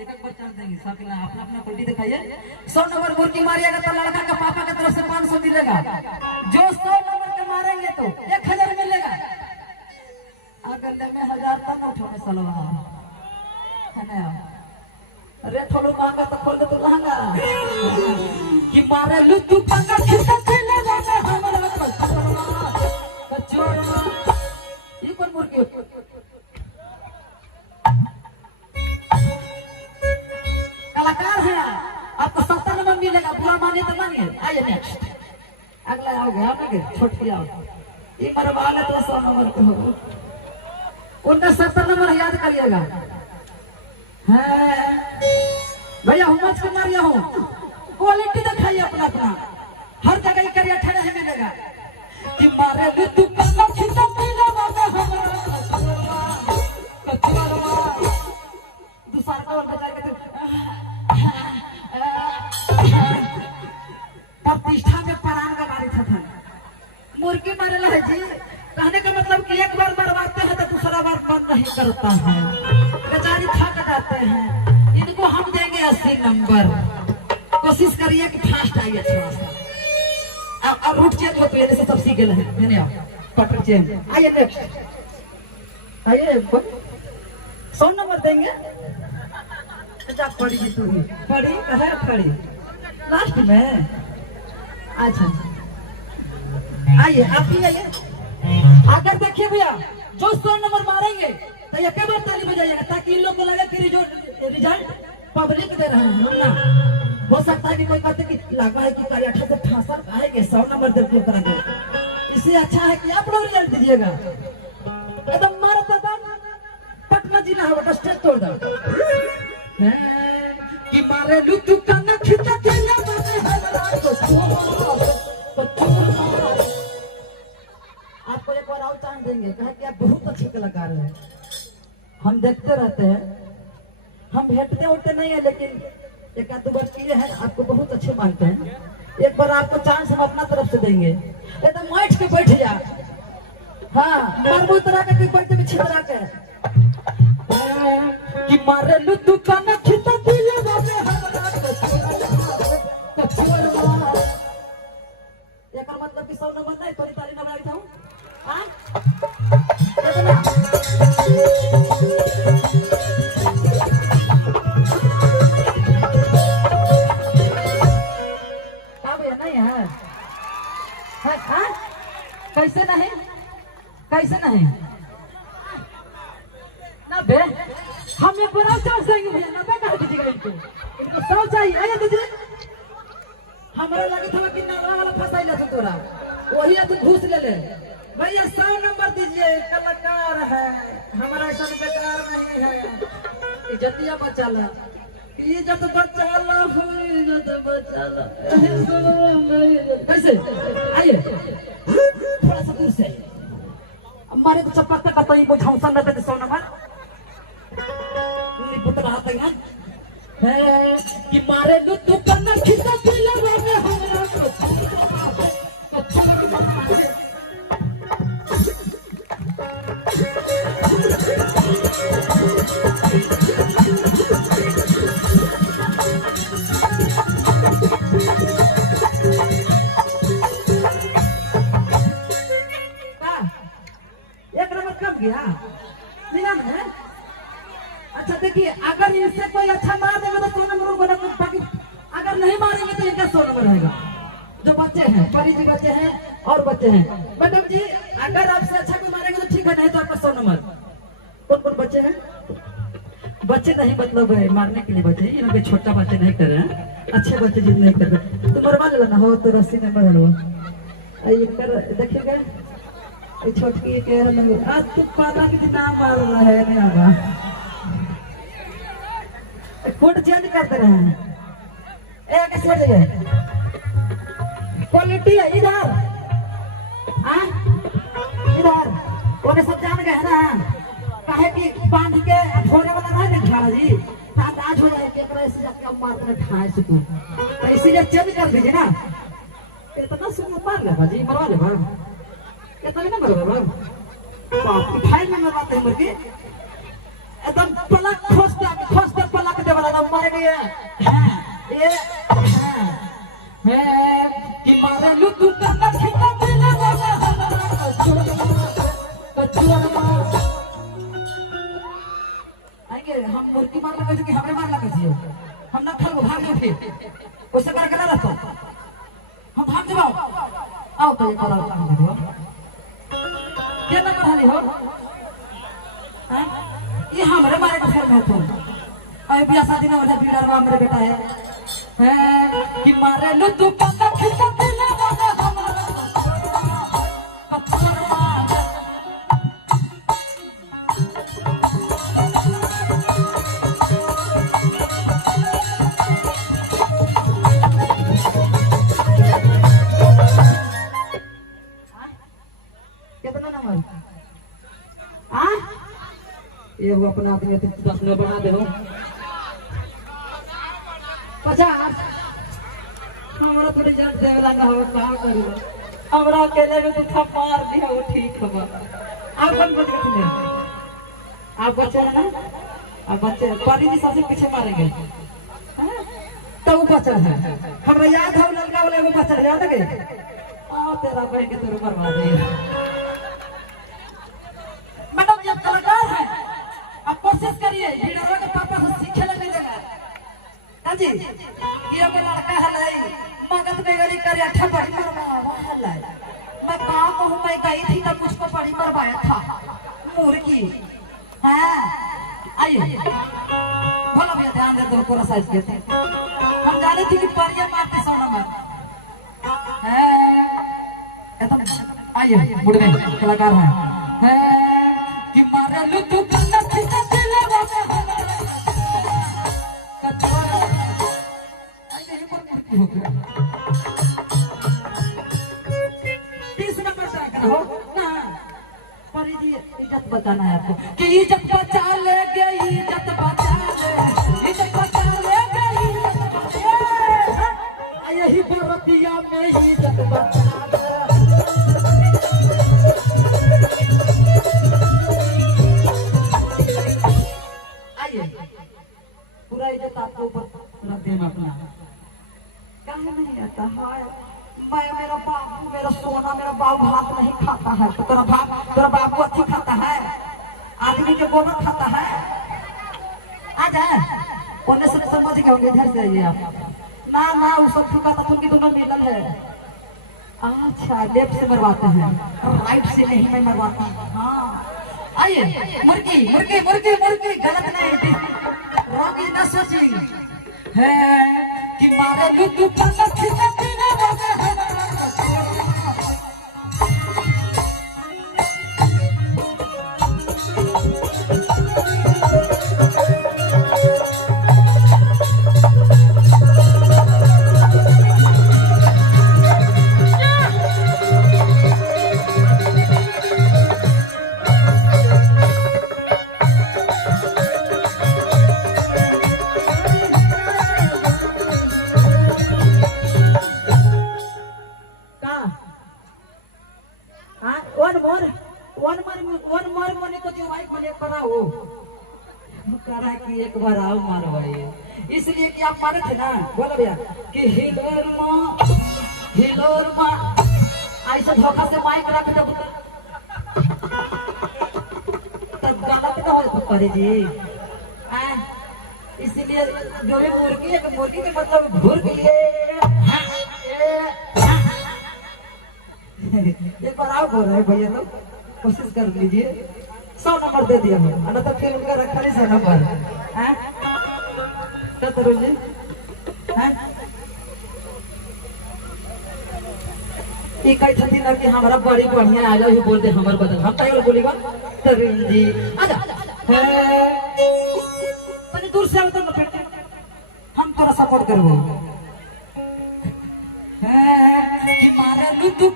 एक एक बच्चा देंगे सबके लिए अपना अपना क्वालिटी दिखाइए। 100 नंबर मुर्गी मारिएगा तो लड़का का पापा की तरफ से 500 मिलेगा। जो 100 नंबर के मारेंगे तो 1000 मिलेगा। अगर लेने 1000 तक उठाने सलवा है ना। अरे थोड़ा मांगा तो खोल दे तो लहंगा कि मारे लुत्तू पंगा खिसका खेले जाने हमारा कचोर। ये कौन मुर्गी कलाकार है। आपको 70 नंबर मिलेगा। बुरा मानिए तो मानिए। आइए नेक्स्ट अगला आओगे आओगे छोट के आओ। ये मरवा ले तो 100 नंबर पे हो। उनका 70 नंबर याद करिएगा। है भैया हुमच के मारिया हो। क्वालिटी दिखाइए अपना अपना। हर जगह ये करिया ठहरे है मिलेगा कि मारे लुत्तू पंगा खिसका खेले जाने हमारा कचोर। दूसरा को बजा के प्रतिष्ठा में परान का गाड़ी था। मुर्गी मारेला है जी। कहने का मतलब कि एक बार मरवाते हैं तो दूसरा बार बंद नहीं करता है। बेचारी थक जाते हैं। इनको हम देंगे 80 नंबर। कोशिश करिए कि फास्ट आइए थोड़ा सा। अब रूट चेंज हो तो ये सब सीखे हैं मैंने। आप क्वार्टर चेंज आइए नेक्स्ट आइए 100 नंबर देंगे। पड़ी तू पड़ी है पड़ी लास्ट में। अच्छा आइए आप ही आइए। अगर देखिए भैया जो 100 नंबर मारेंगे तो एक बार ताली बजाइएगा ताकि इन लोग को लगे कि रिजल्ट पब्लिक दे रहे हैं ना। हो सकता है कि कोई कहते कि लगा है कि कार्य 18 से फांसा आएंगे 100 नंबर देते करेंगे। इससे अच्छा है कि आप लोग रिजल्ट दीजिएगा। एकदम मारा पटना जिला है बस स्टेट तोड़ दो कि मारे लुत्तू कंगा खिसका खेले जाने हमारा कचोर। आपको एक बार और चांस देंगे कहे कि आप बहुत अच्छे कलाकार हैं। हम देखते रहते हैं। हम भेटते उठते नहीं है लेकिन एक आध बार किए हैं। आपको बहुत अच्छे मानते हैं। एक बार आपको चांस हम अपना तरफ से देंगे। एकदम बैठ के बैठ जा। हाँ मारबो तरह के बैठे में छितरा के कि मारे लुत्तू कंगा खिसका खेले जाने हमारा कचोर। एक मतलब कि 100 नंबर नहीं थोड़ी ताली नंबर आई था। नहीं है कैसे नहीं कैसे नहीं 90 हम एक बड़ा चांस देंगे भैया। 90 कहा दीजिएगा इनको 100 चाहिए। आइए दीजिए। हमारा लगे था कि नाला वाला फंसा ले तोरा वही तुम घूस ले ले भैया। 100 नंबर दीजिए। कलाकार है हमारा ऐसा बेकार नहीं है। इज्जतिया बचा ला इज्जत बचा ला इज्जत बचा ला। कैसे आइए थोड़ा सा दूर से हमारे तो चप्पा तक कतई बुझाउसन रहते 100 नंबर निपुत रहते हैं कि मारे लुत्तू कंगा खिसका खेले जाने हमारा एक नंबर कम गया नियम है। अच्छा देखिए अगर इनसे कोई अच्छा मार देगा तो 100 नंबर को बाकी अगर नहीं मारेंगे तो इनका 100 नंबर रहेगा। जो बच्चे हैं परी जी बच्चे हैं और बच्चे हैं। मैडम जी अगर आपसे अच्छा कोई मारेंगे तो ठीक है नहीं तो आपका 100 नंबर। कौन कौन बच्चे हैं? बच्चे नहीं मतलब मारने के लिए बच्चे इनके छोटा बच्चे नहीं कर रहे हैं। अच्छे बच्चे जितने नहीं कर रहे तो मरवा लेना हो तो 80 नंबर हलो। देखिएगा छोटकी के आज तू पाला की नाम मार रहा है नहीं आवा कोड चेंज करते रहे हैं। एक समझ गए क्वालिटी है इधर इधर कोने सब जान गए ना। कहे कि बांध के छोड़ने वाला नहीं ना खाना जी आज हो जाए कि ऐसे जाके अब मार में खाए सुकून तो इसीलिए चेंज कर दीजिए ना। इतना सुकून मार ले भाजी मरवा ले भाई इतना नहीं मरवा भाई फाइल में मरवाते हैं मुर्गी एकदम पलक खोजते पलक दे वाला मर गया ये है कि मारे लू तू करना खिता दिल वाला आएंगे हम मुर्गी मार लगे कि हमरे मार लगे जियो हम ना खल भाग में फिर उससे कर गला रहता हम भाग जाओ आओ तो ये करा काम करो क्या ना करहाली हो हैं ये हमरे मारे को फेल है तुम अभी बियाह शादी में वजह बिगड़वा मेरे बेटा है कि मारे लू तू पता खिता दिल वाला हमारा पत्थर मार कितना नंबर ये वो अपना आदमी 10 न बना दे हो 50 हमरा तो रिजल्ट देवला ना हो का करू हमरा अकेले में तो मार दिया वो ठीक होगा आप कौन बोल रहे थे आप बच्चे ना आप बच्चे पारी जी सबसे पीछे मारेंगे तो वो बच्चा है हमरा याद है लड़का वाले को बच्चा याद है आ तेरा भाई के तेरे बर्बाद है मैडम ये कलाकार है अब कोशिश करिए लीडरों के पापा से सीखे लगने देगा ना जी ये अगर लड़का है लाई मगध में गली करे अच्छा बड़ी मरवाया है लाई मैं काम कहूँ मैं गई थी तब मुझको बड़ी मरवाया था मुर्गी हाँ आइए बोलो भैया ध्यान दे दो पूरा साइज के थे हम जाने थी कि परिया मारते 100 नंबर है एकदम आइए बुढ़ में कलाकार है कि मारे लू तू करना खिता दिल वाला कचरा आइए ये पर हो गया 30 नंबर तक हो ना परी जी इज्जत बचाना है आपको कि इज्जत बचा ले गई इज्जत बचा ले इज्जत बचा ले गई इज्जत बचा ले यही बरतिया में इज्जत बचा ले पूरा इज्जत आपके ऊपर रख देना अपना कहाँ नहीं आता है मैं मेरा बाबू मेरा सोना मेरा बाबू भात नहीं खाता है तो तेरा बाबू अच्छी खाता है आदमी के गोबर खाता है आ जाए बोलने से समझ गए होंगे इधर से आइए आप ना वो सब ठुका था तुमकी दोनों मिलल है अच्छा लेफ्ट से मरवाते हैं राइट से नहीं मैं मरवाता हाँ आइए मुर्गी मुर्गी मुर्गी मुर्गी गलत नहीं रॉन्ग इज नॉट सोचिंग है कि मारे लू तू पता खिता दिल वाला वन मने को जो वाइफ मने करा हो करा कि एक बार आओ मारो भाई इसलिए कि आप मारे थे ना बोलो भैया कि हिलोर माँ ऐसे धोखा से माइक रख दो तब गलत ना हो परे जी इसलिए जो भी मुर्गी है मुर्गी के मतलब घुर गई एक बार आओ बोल रहे भैया लोग कोशिश कर लीजिए 100 नंबर दे दिया मैं तो फिर उनका रखा नहीं 100 नंबर हैं तो तरुण जी हैं ये कई थी ना कि हमारा बड़ी बढ़िया आया ही बोल दे हमारे बदल हम तो बोलेगा तरुण जी आजा तनी दूर से आओ तो बेटे हम थोड़ा सपोर्ट करो है कि मारे लू तू